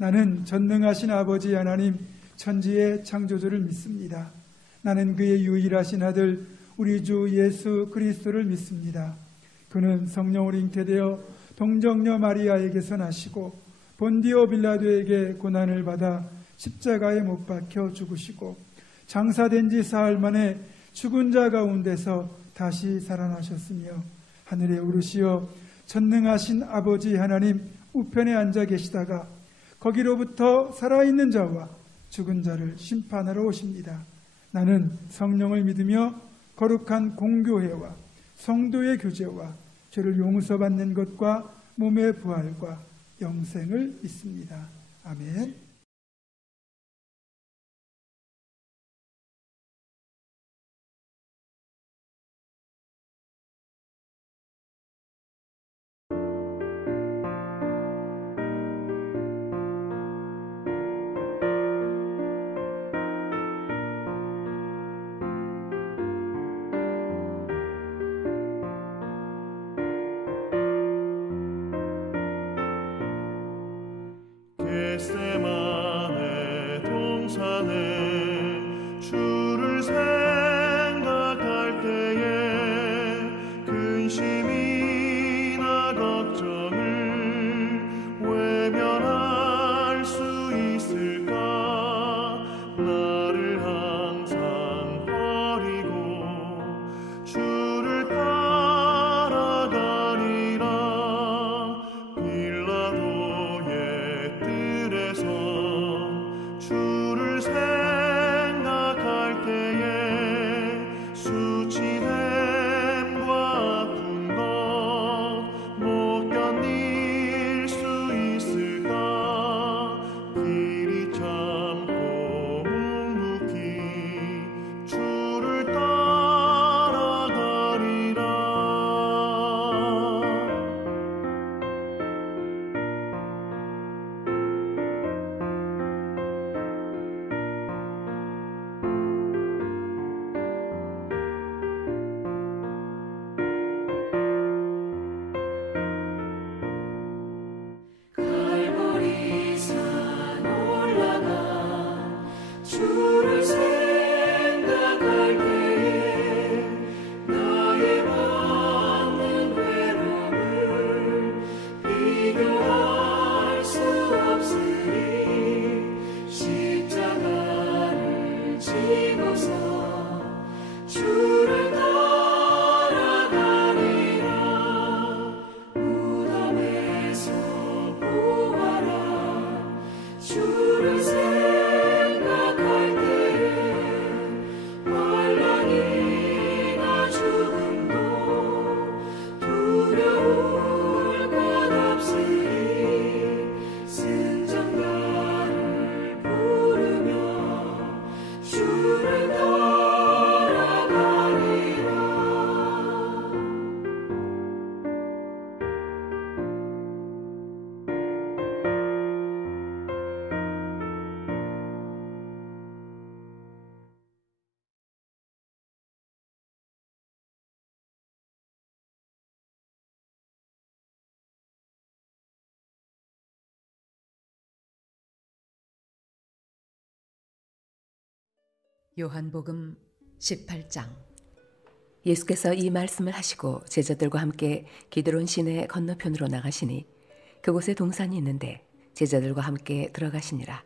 나는 전능하신 아버지 하나님 천지의 창조주를 믿습니다. 나는 그의 유일하신 아들 우리 주 예수 그리스도를 믿습니다. 그는 성령으로 잉태되어 동정녀 마리아에게서 나시고 본디오 빌라도에게 고난을 받아 십자가에 못 박혀 죽으시고 장사된 지 사흘 만에 죽은 자 가운데서 다시 살아나셨으며 하늘에 오르시어 전능하신 아버지 하나님 우편에 앉아 계시다가 거기로부터 살아있는 자와 죽은 자를 심판하러 오십니다. 나는 성령을 믿으며 거룩한 공교회와 성도의 교제와 죄를 용서받는 것과 몸의 부활과 영생을 믿습니다. 아멘. 겟세마네 동산에 주를 생각할 때에 근심이나 걱정을 외면할 수 있을까? 나를 항상 버리고 주를 따라가리라. 빌라도의 뜰에서 주를 생각할 때에 수치됨과 아픈 것 못 견딜 수 있을까? 길이 참고 묵묵히 주를 따라가리라. 갈보리산 올라가 주를 생각할 때에 나의 받는 괴로움을 비교할 수 없으리. 십자가를 지고서 주를 따라가리라. 무덤에서 부활한 주를 생각할 때에 환난이나 죽음도 두려울 것 없으리. 승전가를 부르며 주를 따라가리라. 요한복음 18장. 예수께서 이 말씀을 하시고 제자들과 함께 기드론 시내 건너편으로 나가시니 그곳에 동산이 있는데 제자들과 함께 들어가시니라.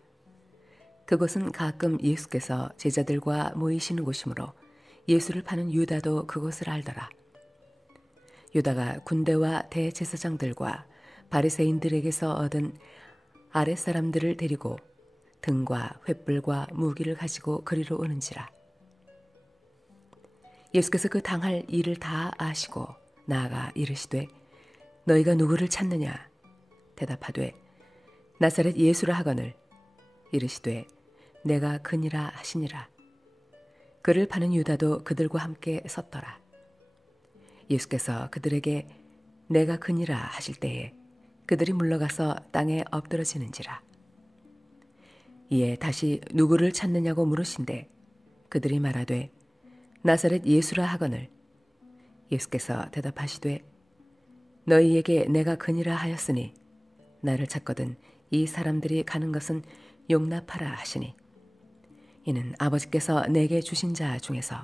그곳은 가끔 예수께서 제자들과 모이시는 곳이므로 예수를 파는 유다도 그곳을 알더라. 유다가 군대와 대제사장들과 바리새인들에게서 얻은 아랫사람들을 데리고 등과 횃불과 무기를 가지고 그리로 오는지라. 예수께서 그 당할 일을 다 아시고 나아가 이르시되 너희가 누구를 찾느냐? 대답하되 나사렛 예수라 하거늘. 이르시되 내가 그니라 하시니라. 그를 파는 유다도 그들과 함께 섰더라. 예수께서 그들에게 내가 그니라 하실 때에 그들이 물러가서 땅에 엎드러지는지라. 이에 다시 누구를 찾느냐고 물으신대 그들이 말하되 나사렛 예수라 하거늘. 예수께서 대답하시되 너희에게 내가 그니라 하였으니 나를 찾거든 이 사람들이 가는 것은 용납하라 하시니 이는 아버지께서 내게 주신 자 중에서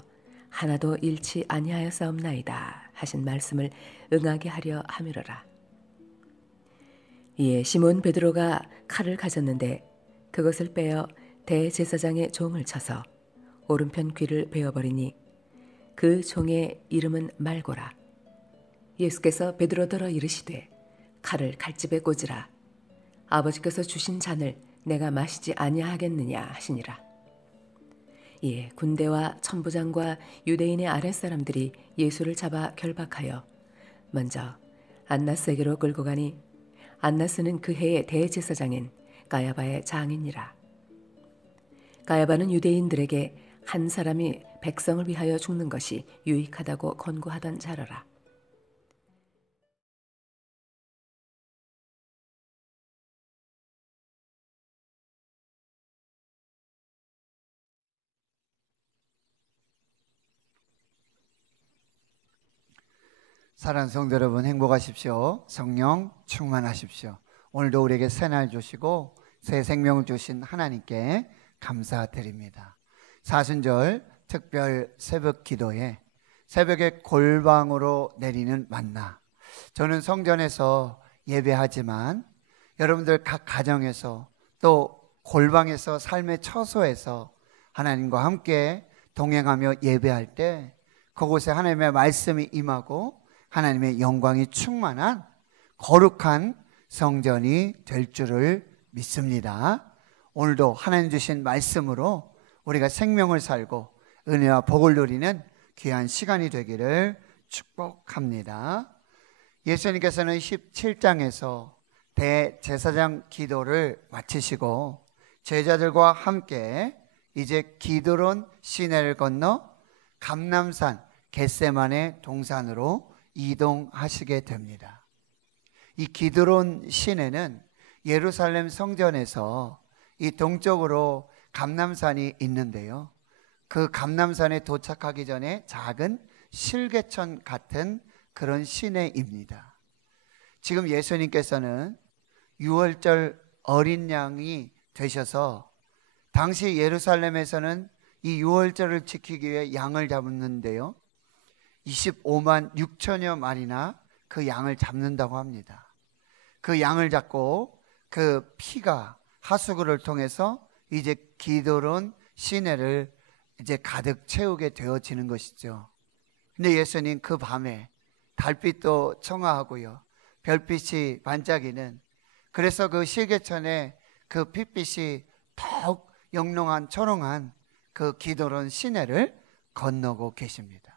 하나도 잃지 아니하였사옵나이다 하신 말씀을 응하게 하려 함이로라. 이에 시몬 베드로가 칼을 가졌는데 그것을 빼어 대제사장의 종을 쳐서 오른편 귀를 베어버리니 그 종의 이름은 말고라. 예수께서 베드로더러 이르시되 칼을 칼집에 꽂으라. 아버지께서 주신 잔을 내가 마시지 아니하겠느냐 하시니라. 이에 군대와 천부장과 유대인의 아랫사람들이 예수를 잡아 결박하여 먼저 안나스에게로 끌고 가니 안나스는 그 해의 대제사장인 가야바의 장이니라. 가야바는 유대인들에게 한 사람이 백성을 위하여 죽는 것이 유익하다고 권고하던 자로라. 사랑하는 성도 여러분, 행복하십시오. 성령 충만하십시오. 오늘도 우리에게 새날 주시고 새 생명을 주신 하나님께 감사드립니다. 사순절 특별 새벽 기도에 새벽에 골방으로 내리는 만나, 저는 성전에서 예배하지만 여러분들 각 가정에서 또 골방에서 삶의 처소에서 하나님과 함께 동행하며 예배할 때 그곳에 하나님의 말씀이 임하고 하나님의 영광이 충만한 거룩한 성전이 될 줄을 믿습니다. 오늘도 하나님 주신 말씀으로 우리가 생명을 살고 은혜와 복을 누리는 귀한 시간이 되기를 축복합니다. 예수님께서는 17장에서 대제사장 기도를 마치시고 제자들과 함께 이제 기드론 시내를 건너 감람산 겟세마네 동산으로 이동하시게 됩니다. 이 기드론 시내는 예루살렘 성전에서 이 동쪽으로 감람산이 있는데요, 그 감람산에 도착하기 전에 작은 실개천 같은 그런 시내입니다. 지금 예수님께서는 유월절 어린 양이 되셔서 당시 예루살렘에서는 이 유월절을 지키기 위해 양을 잡는데요, 25만 6천여 마리나 그 양을 잡는다고 합니다. 그 양을 잡고 그 피가 하수구를 통해서 이제 기드론 시내를 이제 가득 채우게 되어지는 것이죠. 근데 예수님 그 밤에 달빛도 청아하고요, 별빛이 반짝이는, 그래서 그 실개천에 그 핏빛이 더욱 영롱한 초롱한 그 기드론 시내를 건너고 계십니다.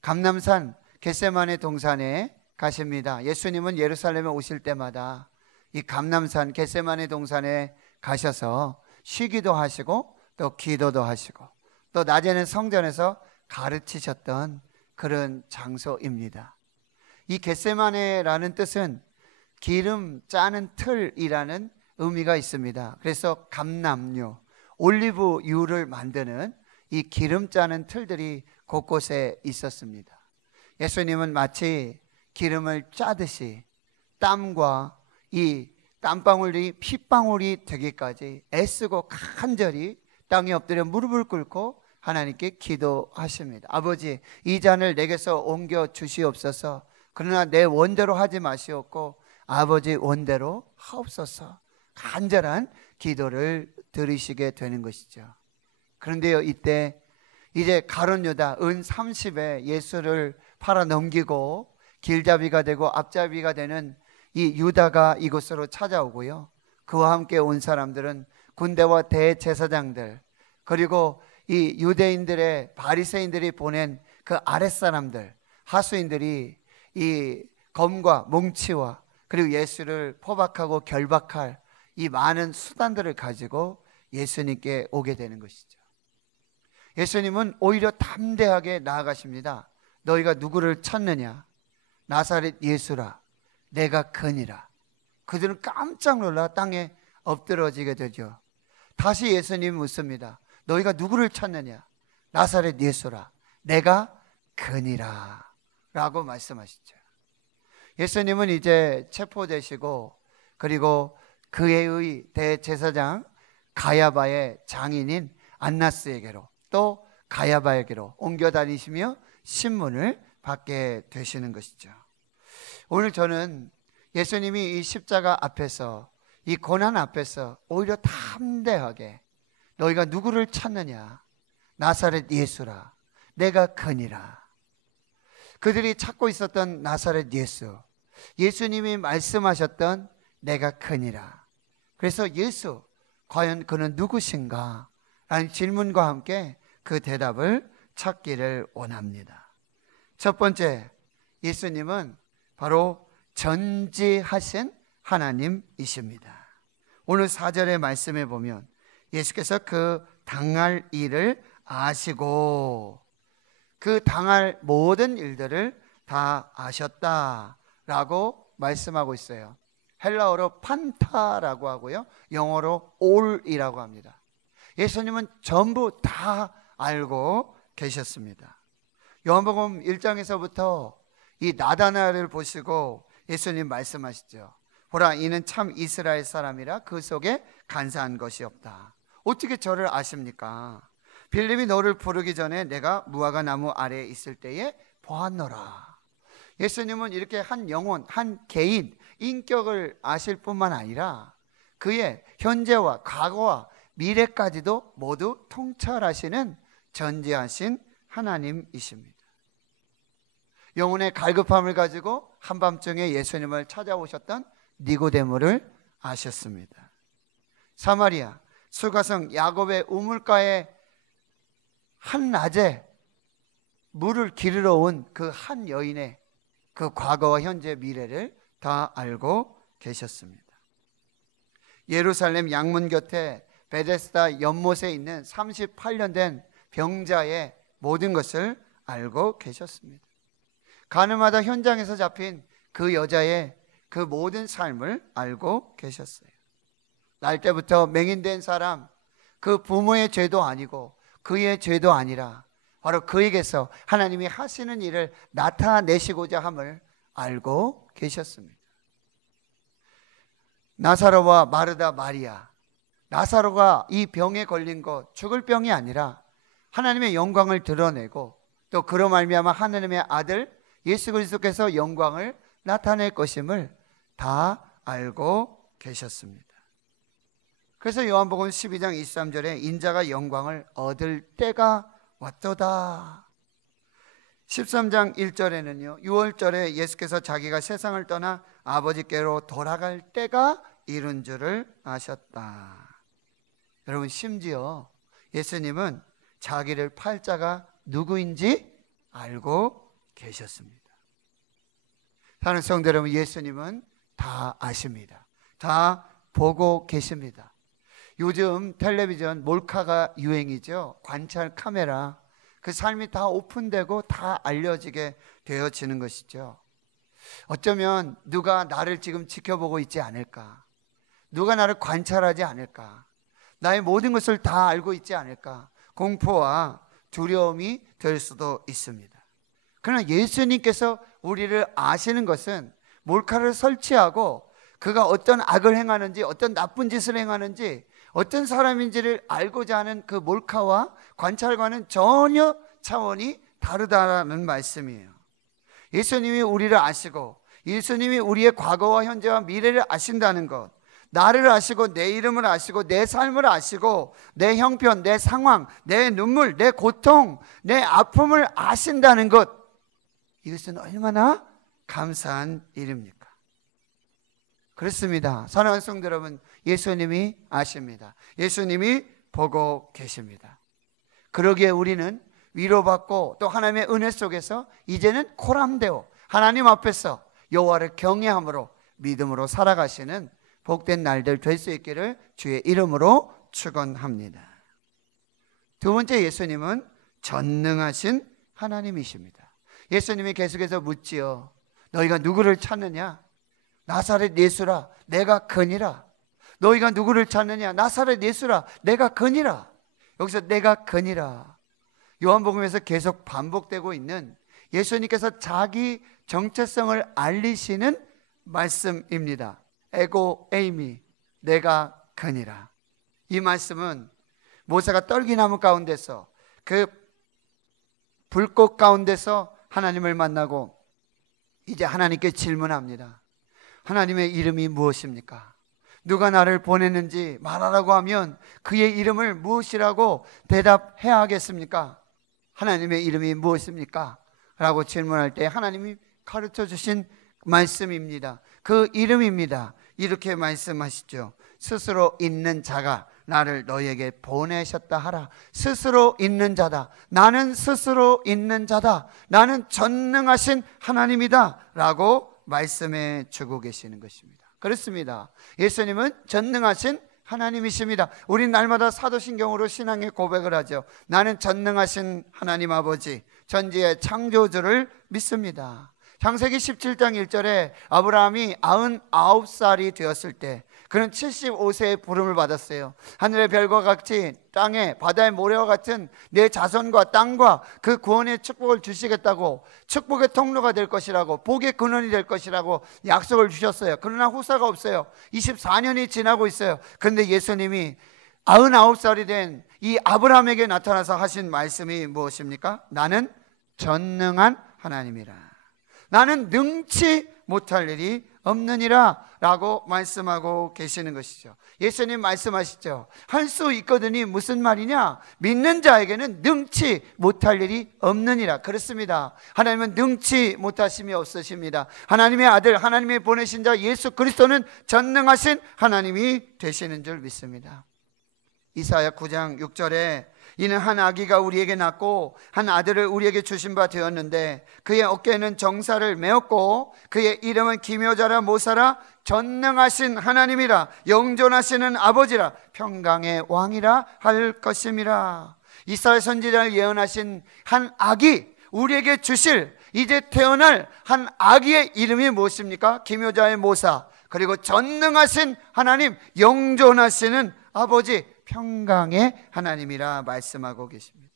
감람산 겟세마네 동산에 가십니다. 예수님은 예루살렘에 오실 때마다 이 감람산 겟세마네 동산에 가셔서 쉬기도 하시고 또 기도도 하시고 또 낮에는 성전에서 가르치셨던 그런 장소입니다. 이 겟세마네라는 뜻은 기름 짜는 틀이라는 의미가 있습니다. 그래서 감람유, 올리브유를 만드는 이 기름 짜는 틀들이 곳곳에 있었습니다. 예수님은 마치 기름을 짜듯이 땀과 이 땀방울이 핏방울이 되기까지 애쓰고 간절히 땅에 엎드려 무릎을 꿇고 하나님께 기도하십니다. 아버지, 이 잔을 내게서 옮겨 주시옵소서. 그러나 내 원대로 하지 마시옵고 아버지 원대로 하옵소서. 간절한 기도를 들으시게 되는 것이죠. 그런데요, 이때 이제 가룟 유다 은 30에 예수를 팔아 넘기고 길잡이가 되고 앞잡이가 되는 이 유다가 이곳으로 찾아오고요, 그와 함께 온 사람들은 군대와 대제사장들, 그리고 이 유대인들의 바리새인들이 보낸 그 아랫사람들, 하수인들이 이 검과 몽치와 그리고 예수를 포박하고 결박할 이 많은 수단들을 가지고 예수님께 오게 되는 것이죠. 예수님은 오히려 담대하게 나아가십니다. 너희가 누구를 찾느냐? 나사렛 예수라, 내가 그니라. 그들은 깜짝 놀라 땅에 엎드러지게 되죠. 다시 예수님 묻습니다. 너희가 누구를 찾느냐? 나사렛 예수라, 내가 그니라 라고 말씀하시죠. 예수님은 이제 체포되시고 그리고 그의 대제사장 가야바의 장인인 안나스에게로 또 가야바에게로 옮겨 다니시며 신문을 받게 되시는 것이죠. 오늘 저는 예수님이 이 십자가 앞에서, 이 고난 앞에서 오히려 담대하게 너희가 누구를 찾느냐? 나사렛 예수라, 내가 그니라. 그들이 찾고 있었던 나사렛 예수, 예수님이 말씀하셨던 내가 그니라. 그래서 예수, 과연 그는 누구신가? 라는 질문과 함께 그 대답을 찾기를 원합니다. 첫 번째, 예수님은 바로 전지하신 하나님이십니다. 오늘 4절의 말씀에 보면 예수께서 그 당할 일을 아시고 그 당할 모든 일들을 다 아셨다라고 말씀하고 있어요. 헬라어로 판타라고 하고요, 영어로 all이라고 합니다. 예수님은 전부 다 알고 계셨습니다. 요한복음 1장에서부터 이 나다나엘을 보시고 예수님 말씀하시죠. 보라, 이는 참 이스라엘 사람이라 그 속에 간사한 것이 없다. 어떻게 저를 아십니까? 빌립이 너를 부르기 전에 내가 무화과 나무 아래에 있을 때에 보았노라. 예수님은 이렇게 한 영혼, 한 개인, 인격을 아실 뿐만 아니라 그의 현재와 과거와 미래까지도 모두 통찰하시는 전지하신 하나님이십니다. 영혼의 갈급함을 가지고 한밤중에 예수님을 찾아오셨던 니고데모를 아셨습니다. 사마리아 수가성 야곱의 우물가에 한낮에 물을 기르러 온 그 한 여인의 그 과거와 현재 미래를 다 알고 계셨습니다. 예루살렘 양문 곁에 베데스다 연못에 있는 38년 된 병자의 모든 것을 알고 계셨습니다. 가늠하다 현장에서 잡힌 그 여자의 그 모든 삶을 알고 계셨어요. 날 때부터 맹인된 사람, 그 부모의 죄도 아니고 그의 죄도 아니라 바로 그에게서 하나님이 하시는 일을 나타내시고자 함을 알고 계셨습니다. 나사로와 마르다 마리아, 나사로가 이 병에 걸린 것, 죽을 병이 아니라 하나님의 영광을 드러내고 또 그로 말미암아 하나님의 아들 예수 그리스도께서 영광을 나타낼 것임을 다 알고 계셨습니다. 그래서 요한복음 12장 23절에 인자가 영광을 얻을 때가 왔도다. 13장 1절에는요, 6월절에 예수께서 자기가 세상을 떠나 아버지께로 돌아갈 때가 이른 줄을 아셨다. 여러분, 심지어 예수님은 자기를 팔 자가 누구인지 알고 계셨습니다. 사랑하는 성도 여러분, 예수님은 다 아십니다. 다 보고 계십니다. 요즘 텔레비전 몰카가 유행이죠. 관찰 카메라, 그 삶이 다 오픈되고 다 알려지게 되어지는 것이죠. 어쩌면 누가 나를 지금 지켜보고 있지 않을까, 누가 나를 관찰하지 않을까, 나의 모든 것을 다 알고 있지 않을까, 공포와 두려움이 될 수도 있습니다. 그러나 예수님께서 우리를 아시는 것은 몰카를 설치하고 그가 어떤 악을 행하는지, 어떤 나쁜 짓을 행하는지, 어떤 사람인지를 알고자 하는 그 몰카와 관찰과는 전혀 차원이 다르다라는 말씀이에요. 예수님이 우리를 아시고 예수님이 우리의 과거와 현재와 미래를 아신다는 것, 나를 아시고 내 이름을 아시고 내 삶을 아시고 내 형편, 내 상황, 내 눈물, 내 고통, 내 아픔을 아신다는 것, 이것은 얼마나 감사한 일입니까? 그렇습니다. 사랑하는 성도 여러분, 예수님이 아십니다. 예수님이 보고 계십니다. 그러기에 우리는 위로받고 또 하나님의 은혜 속에서 이제는 코람데오, 하나님 앞에서 여호와를 경외함으로 믿음으로 살아가시는 복된 날들 될 수 있기를 주의 이름으로 축원합니다. 두 번째, 예수님은 전능하신 하나님이십니다. 예수님이 계속해서 묻지요. 너희가 누구를 찾느냐? 나사렛 예수라, 내가 그니라. 너희가 누구를 찾느냐? 나사렛 예수라, 내가 그니라. 여기서 내가 그니라, 요한복음에서 계속 반복되고 있는 예수님께서 자기 정체성을 알리시는 말씀입니다. 에고 에이미, 내가 그니라. 이 말씀은 모세가 떨기나무 가운데서 그 불꽃 가운데서 하나님을 만나고 이제 하나님께 질문합니다. 하나님의 이름이 무엇입니까? 누가 나를 보냈는지 말하라고 하면 그의 이름을 무엇이라고 대답해야 하겠습니까? 하나님의 이름이 무엇입니까? 라고 질문할 때 하나님이 가르쳐 주신 말씀입니다. 그 이름입니다. 이렇게 말씀하시죠. 스스로 있는 자가 나를 너에게 보내셨다 하라. 스스로 있는 자다. 나는 스스로 있는 자다. 나는 전능하신 하나님이다 라고 말씀해 주고 계시는 것입니다. 그렇습니다. 예수님은 전능하신 하나님이십니다. 우린 날마다 사도신경으로 신앙의 고백을 하죠. 나는 전능하신 하나님 아버지, 전지의 창조주를 믿습니다. 창세기 17장 1절에 아브라함이 99살이 되었을 때 그는 75세의 부름을 받았어요. 하늘의 별과 같이 땅에 바다의 모래와 같은 내 자손과 땅과 그 구원의 축복을 주시겠다고, 축복의 통로가 될 것이라고, 복의 근원이 될 것이라고 약속을 주셨어요. 그러나 후사가 없어요. 24년이 지나고 있어요. 그런데 예수님이 99살이 된 이 아브라함에게 나타나서 하신 말씀이 무엇입니까? 나는 전능한 하나님이라. 나는 능치 못할 일이 없느니라 라고 말씀하고 계시는 것이죠. 예수님 말씀하시죠. 할 수 있거든이 무슨 말이냐? 믿는 자에게는 능치 못할 일이 없느니라. 그렇습니다. 하나님은 능치 못하심이 없으십니다. 하나님의 아들, 하나님의 보내신 자 예수 그리스도는 전능하신 하나님이 되시는 줄 믿습니다. 이사야 9장 6절에 이는 한 아기가 우리에게 낳고 한 아들을 우리에게 주신 바 되었는데 그의 어깨에는 정사를 메었고 그의 이름은 기묘자라 모사라 전능하신 하나님이라 영존하시는 아버지라 평강의 왕이라 할 것임이라. 이사야 선지자를 예언하신 한 아기, 우리에게 주실 이제 태어날 한 아기의 이름이 무엇입니까? 기묘자의 모사, 그리고 전능하신 하나님, 영존하시는 아버지, 평강의 하나님이라 말씀하고 계십니다.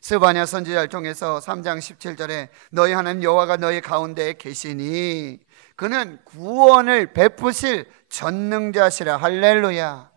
스바냐 선지자를 통해서 3장 17절에 너희 하나님 여호와가 너희 가운데에 계시니 그는 구원을 베푸실 전능자시라. 할렐루야.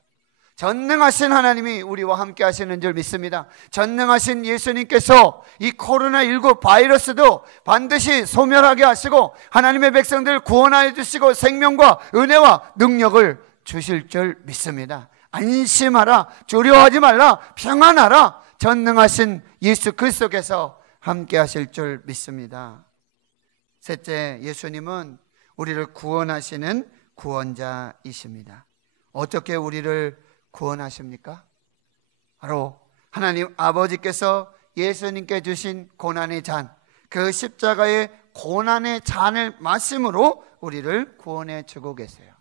전능하신 하나님이 우리와 함께 하시는 줄 믿습니다. 전능하신 예수님께서 이 코로나19 바이러스도 반드시 소멸하게 하시고 하나님의 백성들 구원하여 주시고 생명과 은혜와 능력을 주실 줄 믿습니다. 안심하라, 두려워하지 말라, 평안하라. 전능하신 예수 그리스도께서 함께 하실 줄 믿습니다. 셋째, 예수님은 우리를 구원하시는 구원자이십니다. 어떻게 우리를 구원하십니까? 바로 하나님 아버지께서 예수님께 주신 고난의 잔, 그 십자가의 고난의 잔을 마심으로 우리를 구원해 주고 계세요.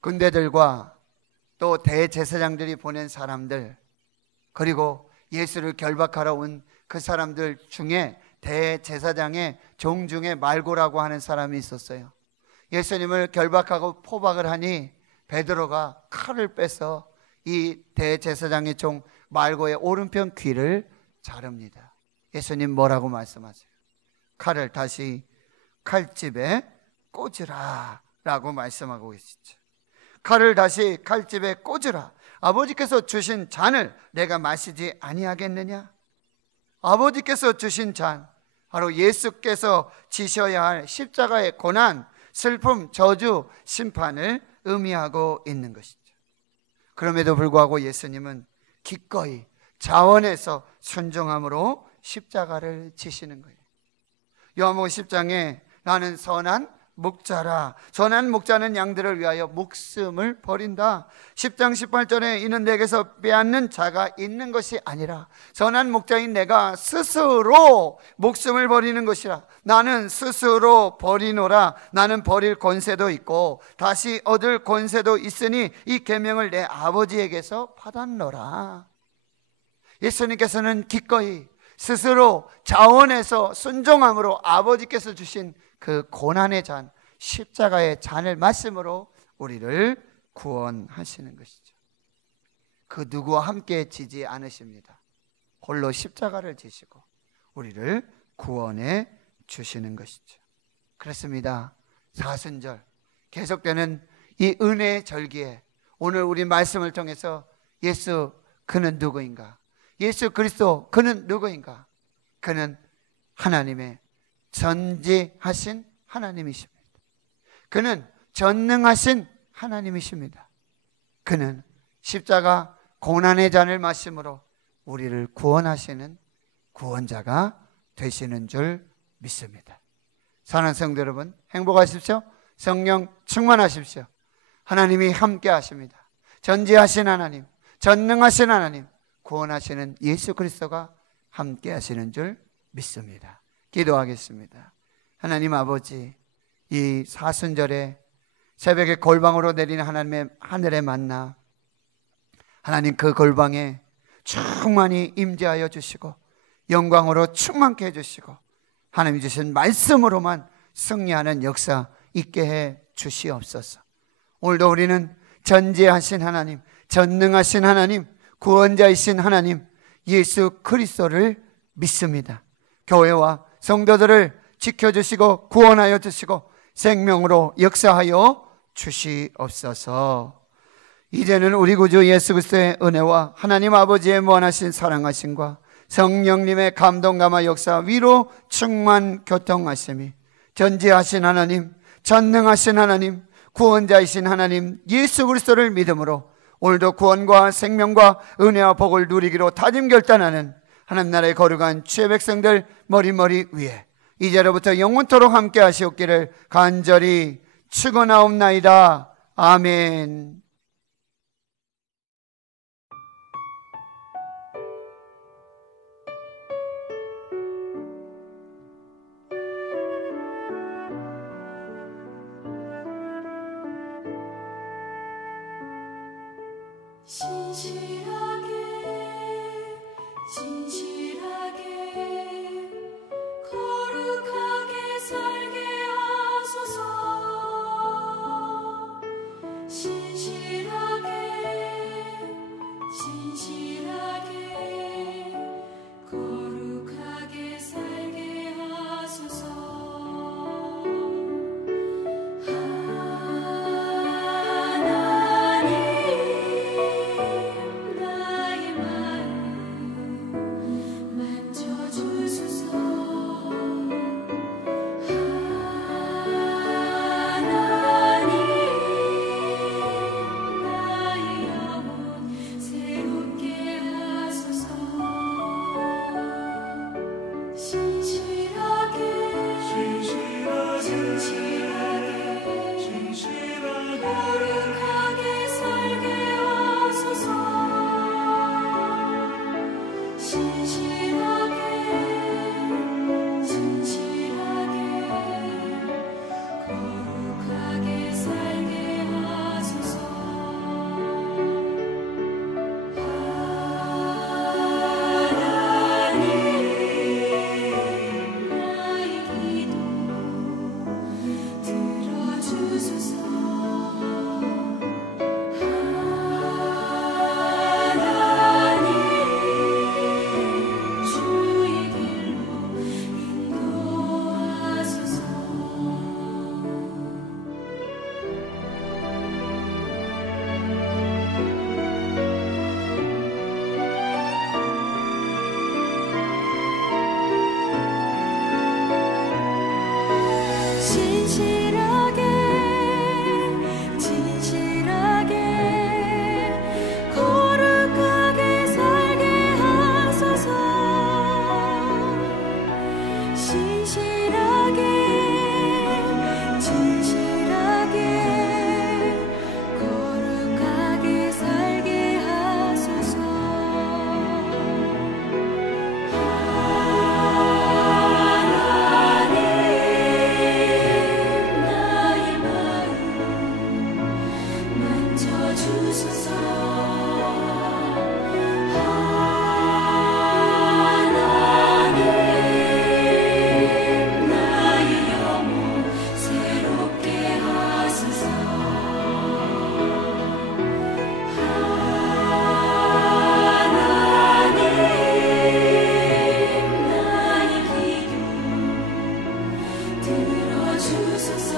군대들과 또 대제사장들이 보낸 사람들, 그리고 예수를 결박하러 온 그 사람들 중에 대제사장의 종 중에 말고라고 하는 사람이 있었어요. 예수님을 결박하고 포박을 하니 베드로가 칼을 빼서 이 대제사장의 종 말고의 오른편 귀를 자릅니다. 예수님 뭐라고 말씀하세요? 칼을 다시 칼집에 꽂으라 라고 말씀하고 계시죠. 칼을 다시 칼집에 꽂으라. 아버지께서 주신 잔을 내가 마시지 아니하겠느냐? 아버지께서 주신 잔, 바로 예수께서 지셔야 할 십자가의 고난, 슬픔, 저주, 심판을 의미하고 있는 것이죠. 그럼에도 불구하고 예수님은 기꺼이 자원해서 순종함으로 십자가를 지시는 거예요. 요한복음 10장에 나는 선한 목자라. 선한 목자는 양들을 위하여 목숨을 버린다. 10장 18절에 이는 내게서 빼앗는 자가 있는 것이 아니라 선한 목자인 내가 스스로 목숨을 버리는 것이라. 나는 스스로 버리노라. 나는 버릴 권세도 있고 다시 얻을 권세도 있으니 이 계명을 내 아버지에게서 받았노라. 예수님께서는 기꺼이 스스로 자원해서 순종함으로 아버지께서 주신 그 고난의 잔, 십자가의 잔을 마심으로 우리를 구원하시는 것이죠. 그 누구와 함께 지지 않으십니다. 홀로 십자가를 지시고 우리를 구원해 주시는 것이죠. 그렇습니다. 사순절, 계속되는 이 은혜의 절기에 오늘 우리 말씀을 통해서 예수 그는 누구인가? 예수 그리스도 그는 누구인가? 그는 하나님의 전지하신 하나님이십니다. 그는 전능하신 하나님이십니다. 그는 십자가 고난의 잔을 마심으로 우리를 구원하시는 구원자가 되시는 줄 믿습니다. 사랑하는 성도 여러분, 행복하십시오. 성령 충만하십시오. 하나님이 함께 하십니다. 전지하신 하나님, 전능하신 하나님, 구원하시는 예수 그리스도가 함께 하시는 줄 믿습니다. 기도하겠습니다. 하나님 아버지, 이 사순절에 새벽에 골방으로 내리는 하나님의 하늘의 만나, 하나님 그 골방에 충만히 임재하여 주시고 영광으로 충만케 해주시고 하나님 주신 말씀으로만 승리하는 역사 있게 해 주시옵소서. 오늘도 우리는 전지하신 하나님, 전능하신 하나님, 구원자이신 하나님 예수 그리스도를 믿습니다. 교회와 성도들을 지켜주시고 구원하여 주시고 생명으로 역사하여 주시옵소서. 이제는 우리 구주 예수 그리스도의 은혜와 하나님 아버지의 무한하신 사랑하심과 성령님의 감동감화 역사 위로 충만 교통하심이 전지하신 하나님, 전능하신 하나님, 구원자이신 하나님 예수 그리스도를 믿음으로 오늘도 구원과 생명과 은혜와 복을 누리기로 다짐 결단하는 하나님 나라의 거룩한 주의 백성들 머리머리 위에 이제로부터 영원토록 함께 하시옵기를 간절히 축원하옵나이다. 아멘. 진실하게 진실하게 거룩하게 살게 하소서. 진실하게 진실하게 거룩하게 살게 하소서. 들어주소서.